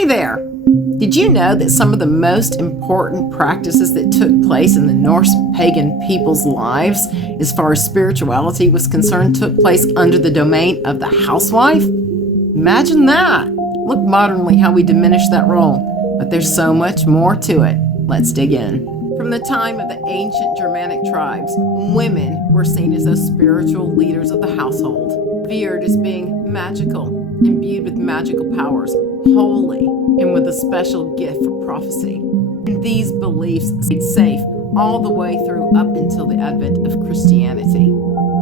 Hey there! Did you know that some of the most important practices that took place in the Norse pagan people's lives, as far as spirituality was concerned, took place under the domain of the housewife? Imagine that! Look modernly how we diminish that role, but there's so much more to it. Let's dig in. From the time of the ancient Germanic tribes, women were seen as those spiritual leaders of the household, revered as being magical, imbued with magical powers, holy, and with a special gift for prophecy. And these beliefs stayed safe all the way through up until the advent of Christianity.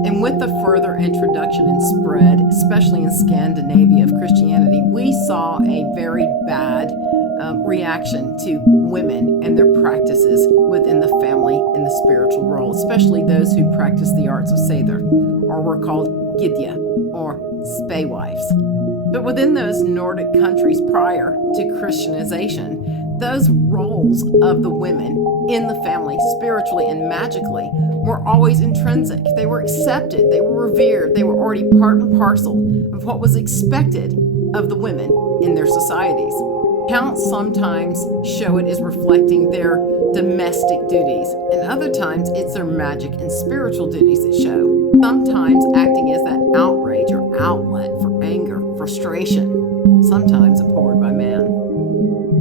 And with the further introduction and spread, especially in Scandinavia, of Christianity, we saw a very bad reaction to women and their practices within the family and the spiritual role, especially those who practice the arts of Seidr, or were called Gidja, or spaewives. But within those Nordic countries prior to Christianization, those roles of the women in the family, spiritually and magically, were always intrinsic. They were accepted, they were revered, they were already part and parcel of what was expected of the women in their societies. Accounts sometimes show it as reflecting their domestic duties, and other times it's their magic and spiritual duties that show, sometimes acting as that outrage or outlet for anger, frustration, sometimes abhorred by man.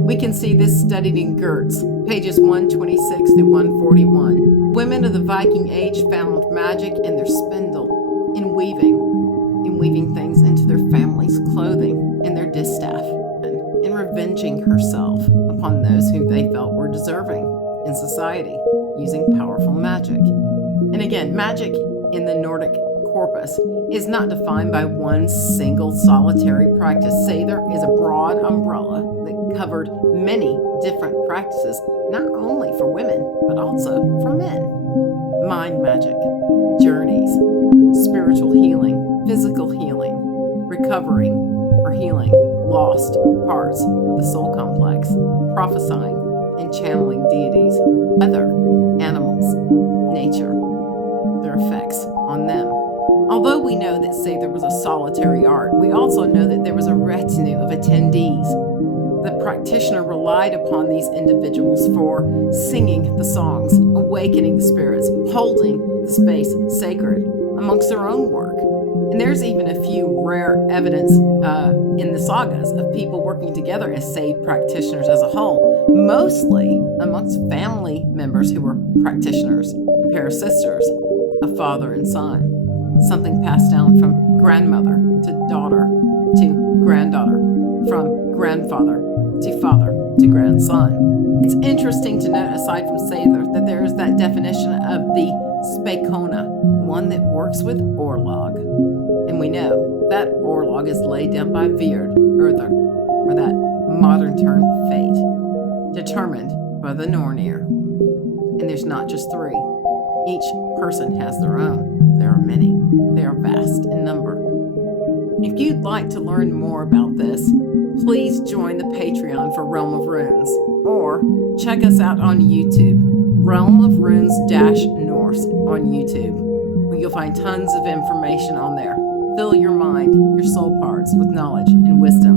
We can see this studied in Gertz, pages 126 through 141. Women of the Viking Age found magic in their spindle, in weaving things into their family's clothing, in their distaff, in revenging herself upon those who they felt were deserving in society, using powerful magic. And again, magic in the Nordic corpus is not defined by one single solitary practice. Seidr is a broad umbrella that covered many different practices, not only for women, but also for men. Mind magic, journeys, spiritual healing, physical healing, recovering or healing lost parts of the soul complex, prophesying and channeling deities, weather, animals, nature, their effects on them. Although we know that Seidr was a solitary art, we also know that there was a retinue of attendees. The practitioner relied upon these individuals for singing the songs, awakening the spirits, holding the space sacred amongst their own work. And there's even a few rare evidence in the sagas of people working together as Seidr practitioners as a whole, mostly amongst family members who were practitioners, a pair of sisters, a father and son. Something passed down from grandmother to daughter to granddaughter, from grandfather to father to grandson. It's interesting to note, aside from Seidr, that there is that definition of the spekona, one that works with orlog. And we know that orlog is laid down by Vyrd, or that modern term fate, determined by the Nornir. And there's not just three. Each person has their own. There are many. They are vast in number. If you'd like to learn more about this, please join the Patreon for Realm of Runes, or check us out on YouTube, Realm of Runes-Norse on YouTube, where you'll find tons of information on there. Fill your mind, your soul parts with knowledge and wisdom.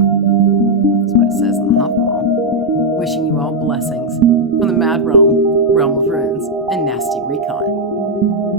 That's what it says in the Hopmall. Wishing you all blessings from the Mad Realm, Realm of Runes, and Nasty Recon.